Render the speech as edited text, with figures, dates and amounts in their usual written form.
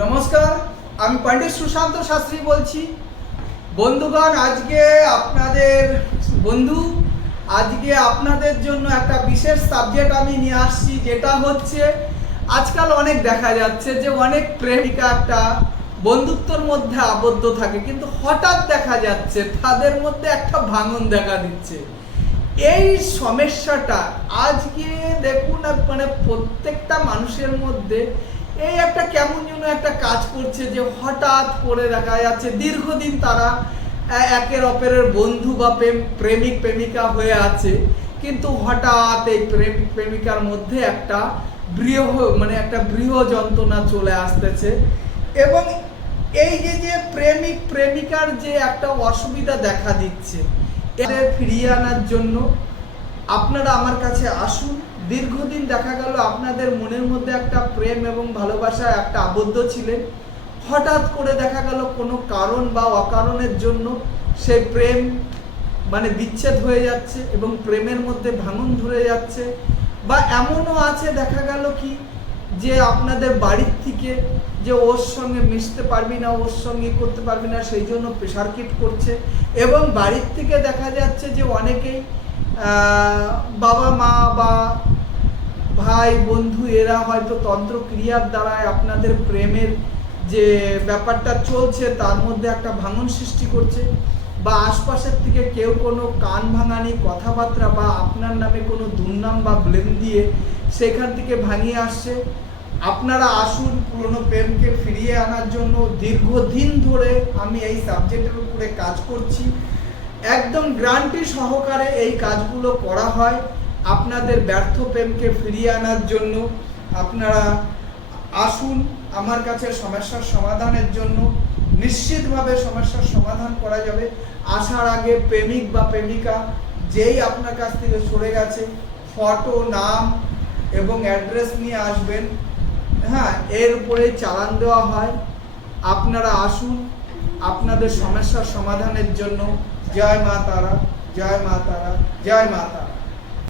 নমস্কার, আমি পণ্ডিত সুশান্ত শাস্ত্রী বলছি। বন্ধুগণ, আজকে আপনাদের জন্য একটা বিশেষ সাবজেক্ট আমি নিয়ে আসছি, যেটা হচ্ছে আজকাল অনেক দেখা যাচ্ছে যে অনেক প্রেমিকা একটা বন্ধুত্বর মধ্যে আবদ্ধ থাকে, কিন্তু হঠাৎ দেখা যাচ্ছে তাদের মধ্যে একটা ভাঙন দেখা দিচ্ছে। এই সমস্যাটা আজকে দেখুন, মানে প্রত্যেকটা মানুষের মধ্যে এই একটা কেমন যেন একটা কাজ করছে, যে হঠাৎ করে দেখা যাচ্ছে দীর্ঘদিন তারা একের অপরের বন্ধু বা প্রেমিক প্রেমিকা হয়ে আছে, কিন্তু হঠাৎ এই প্রেমিক প্রেমিকার মধ্যে একটা বৃহ যন্ত্রণা চলে আসতেছে। এবং এই যে প্রেমিক প্রেমিকার যে একটা অসুবিধা দেখা দিচ্ছে, এদের ফিরিয়ে আনার জন্য আপনারা আমার কাছে আসুন। দীর্ঘদিন দেখা গেল আপনাদের মনের মধ্যে একটা প্রেম এবং ভালোবাসা একটা আবদ্ধ ছিলেন, হঠাৎ করে দেখা গেল কোনো কারণ বা অকারণের জন্য সেই প্রেম বিচ্ছেদ হয়ে যাচ্ছে এবং প্রেমের মধ্যে ভাঙন ধরে যাচ্ছে। বা এমনও আছে দেখা গেল কি, যে আপনাদের বাড়ির থেকে যে ওর সঙ্গে মিশতে পারবি না, ওর সঙ্গে করতে পারবি না, সেই জন্য প্রেশার কিট করছে। এবং বাড়ির থেকে দেখা যাচ্ছে যে অনেকেই বাবা মা বা ভাই বন্ধু এরা হয়তো তন্ত্রক্রিয়ার দ্বারায় আপনাদের প্রেমের যে ব্যাপারটা চলছে তার মধ্যে একটা ভাঙন সৃষ্টি করছে। বা আশপাশের থেকে কেউ কোনো কান ভাঙানি কথাবার্তা বা আপনার নামে কোনো দুর্নাম বা ব্লেম দিয়ে সেখান থেকে ভাঙিয়ে আসছে। আপনারা আসুন, পুরনো প্রেমকে ফিরিয়ে আনার জন্য দীর্ঘদিন ধরে আমি এই সাবজেক্টের উপরে কাজ করছি। একদম গ্যারান্টি সহকারে এই কাজগুলো করা হয় আপনাদের ব্যর্থ প্রেমকে ফিরিয়ে আনার জন্য। আপনারা আসুন আমার কাছে সমস্যার সমাধানের জন্য। নিশ্চিতভাবে সমস্যার সমাধান করা যাবে। আসার আগে প্রেমিক বা প্রেমিকা যেই আপনার কাছ থেকে সরে গেছে, ফটো, নাম এবং অ্যাড্রেস নিয়ে আসবেন। হ্যাঁ, এর উপরে চালান দেওয়া হয়। আপনারা আসুন আপনাদের সমস্যার সমাধানের জন্য। জয় মা তারা, জয় মা তারা, জয় মা তারা।